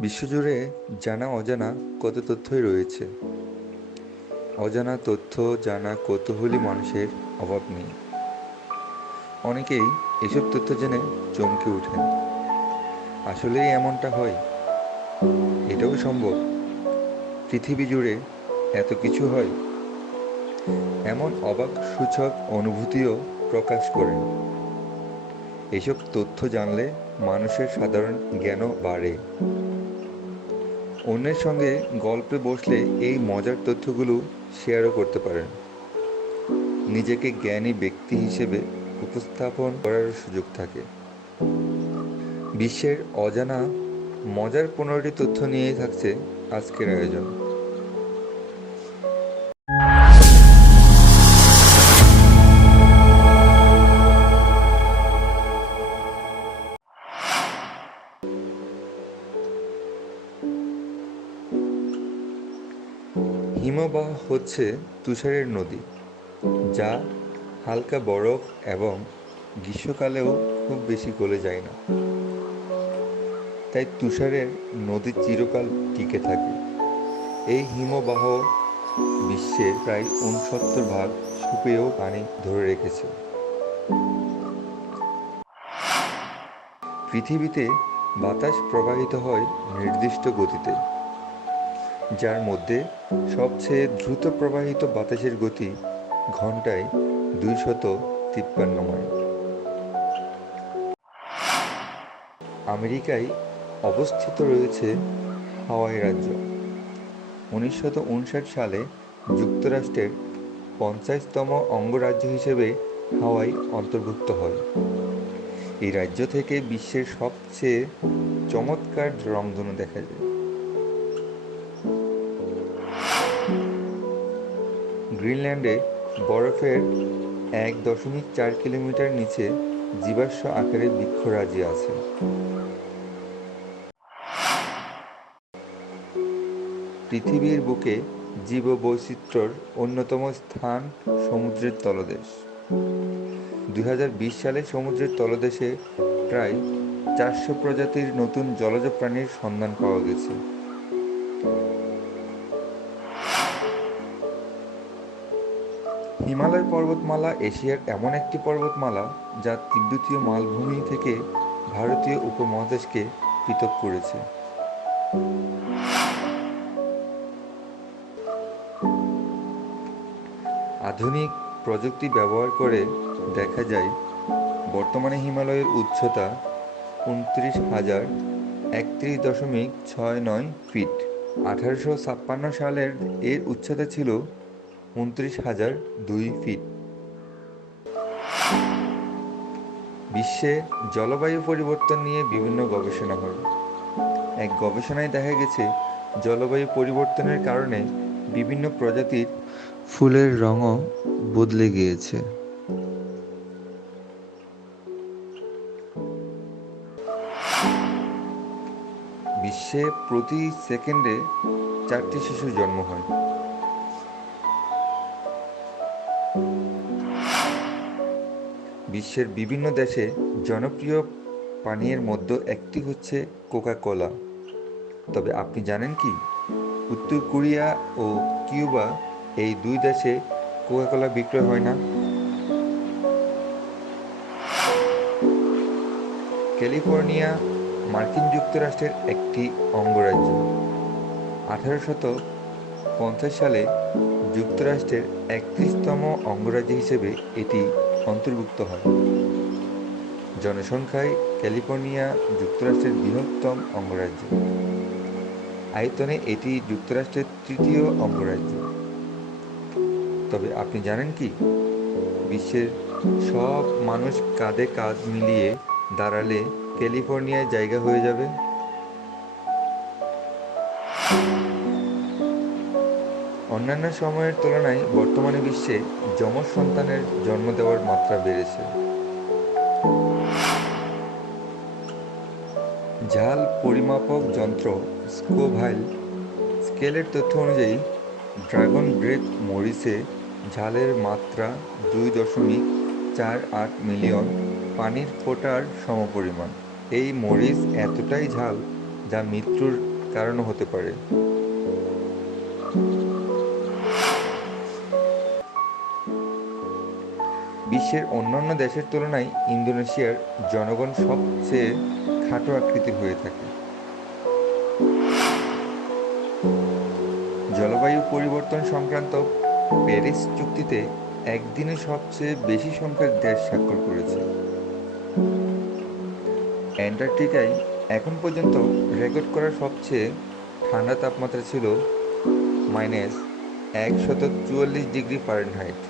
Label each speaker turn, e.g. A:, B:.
A: বিশ্বজুড়ে জানা অজানা কত তথ্যই রয়েছে। অজানা তথ্য, জানা কৌতূহলী মানুষের অভাব নেই। অনেকেই এসব তথ্য জেনে চমকে ওঠেন। আসলেই এমনটা হয়? এটাও সম্ভব? পৃথিবী জুড়ে এত কিছু হয়? এমন অবাক সূচক অনুভূতিও প্রকাশ করেন এসব তথ্য জানলে মানুষের সাধারণ জ্ঞানও বাড়ে। অন্যের সঙ্গে গল্পে বসলে এই মজার তথ্যগুলো শেয়ারও করতে পারেন। নিজেকে জ্ঞানী ব্যক্তি হিসেবে উপস্থাপন করার সুযোগ থাকে। বিশ্বের অজানা, মজার পনেরোটি তথ্য নিয়েই থাকছে আজকের আয়োজন। হিমবাহ হচ্ছে তুষারের নদী, যা হালকা বরফ এবং গ্রীষ্মকালেও খুব বেশি গলে যায় না। তাই তুষারের নদী চিরকাল টিকে থাকে। এই হিমবাহ বিশ্বের প্রায় উনসত্তর ভাগ সুপেয় পানি ধরে রেখেছে। পৃথিবীতে বাতাস প্রবাহিত হয় নির্দিষ্ট গতিতে। যার মধ্যে সবচেয়ে দ্রুত প্রবাহিত বাতাসের গতি ঘন্টায় দুইশত তিপ্পান্ন মাইল। আমেরিকায় অবস্থিত রয়েছে হাওয়াই রাজ্য। উনিশশত সালে যুক্তরাষ্ট্রের পঞ্চাশতম অঙ্গরাজ্য হিসেবে হাওয়াই অন্তর্ভুক্ত হয়। এই রাজ্য থেকে বিশ্বের সবচেয়ে চমৎকার রংধনু দেখা যায়। গ্রিনল্যান্ডে বরফের এক দশমিক চার কিলোমিটার নিচে জীবাশ্ম আকারে বৃক্ষরাজি আছে। পৃথিবীর বুকে জীববৈচিত্র্যর অন্যতম স্থান সমুদ্রের তলদেশ। দুই হাজার বিশ সালে সমুদ্রের তলদেশে প্রায় চারশো প্রজাতির নতুন জলজ প্রাণীর সন্ধান পাওয়া গেছে। হিমালয় পর্বতমালা এশিয়ার এমন একটি পর্বতমালা যা তিব্বতীয় মালভূমি থেকে ভারতীয় উপমহাদেশকে পৃথক করেছে। আধুনিক প্রযুক্তি ব্যবহার করে দেখা যায়, বর্তমানে হিমালয়ের উচ্চতা উনত্রিশ হাজার একত্রিশ দশমিক ছয় নয় ফিট। আঠারোশো ছাপ্পান্ন সালের এর উচ্চতা ছিল উনত্রিশ হাজার দুই ফিট। বিশ্বে জলবায়ু পরিবর্তন নিয়ে বিভিন্ন গবেষণা হয় এক গবেষণায় দেখা গেছে, জলবায়ু পরিবর্তনের কারণে বিভিন্ন প্রজাতির ফুলের রঙও বদলে গিয়েছে। বিশ্বে প্রতি সেকেন্ডে চারটি শিশুর জন্ম হয়। বিশ্বের বিভিন্ন দেশে জনপ্রিয় পানীয়ের মধ্যে একটি হচ্ছে কোকা কোলা তবে আপনি জানেন কি? উত্তর কোরিয়া ও কিউবা এই দুই দেশে কোকা কোলা বিক্রয় হয় না। ক্যালিফোর্নিয়া মার্কিন যুক্তরাষ্ট্রের একটি অঙ্গরাজ্য। আঠারোশত পঞ্চাশ সালে যুক্তরাষ্ট্রের একত্রিশতম অঙ্গরাজ্য হিসেবে এটি অন্তর্ভুক্ত হয়। জনসংখ্যায় ক্যালিফোর্নিয়া যুক্তরাষ্ট্রের বৃহত্তম অঙ্গরাজ্য। আয়তনে এটি যুক্তরাষ্ট্রের তৃতীয় অঙ্গরাজ্য। তবে আপনি জানেন কি? বিশ্বের সব মানুষ কাঁধে কাঁধ মিলিয়ে দাঁড়ালে ক্যালিফোর্নিয়ায় জায়গা হয়ে যাবে। অন্যান্য সময়ের তুলনায় বর্তমানে বিশ্বে যমজ সন্তানের জন্ম দেওয়ার মাত্রা বেড়েছে। ঝাল পরিমাপক যন্ত্র স্কোভাইল স্কেলের তথ্য অনুযায়ী ড্রাগন ব্রেথ মরিচে ঝালের মাত্রা দুই দশমিক চার আট মিলিয়ন পানির ফোটার সমপরিমাণ। এই মরিচ এতটাই ঝাল যা মৃত্যুর কারণও হতে পারে। বিশ্বের অন্যান্য দেশের তুলনায় ইন্দোনেশিয়ার জনগণ সবচেয়ে খাটো আকৃতির হয়ে থাকে। জলবায়ু পরিবর্তন সংক্রান্ত প্যারিস চুক্তিতে একদিনে সবচেয়ে বেশি সংখ্যক দেশ স্বাক্ষর করেছে। অ্যান্টার্কটিকায় এখন পর্যন্ত রেকর্ড করা সবচেয়ে ঠান্ডা তাপমাত্রা ছিল মাইনাস একশত চুয়াল্লিশ ডিগ্রি ফারেনহাইট।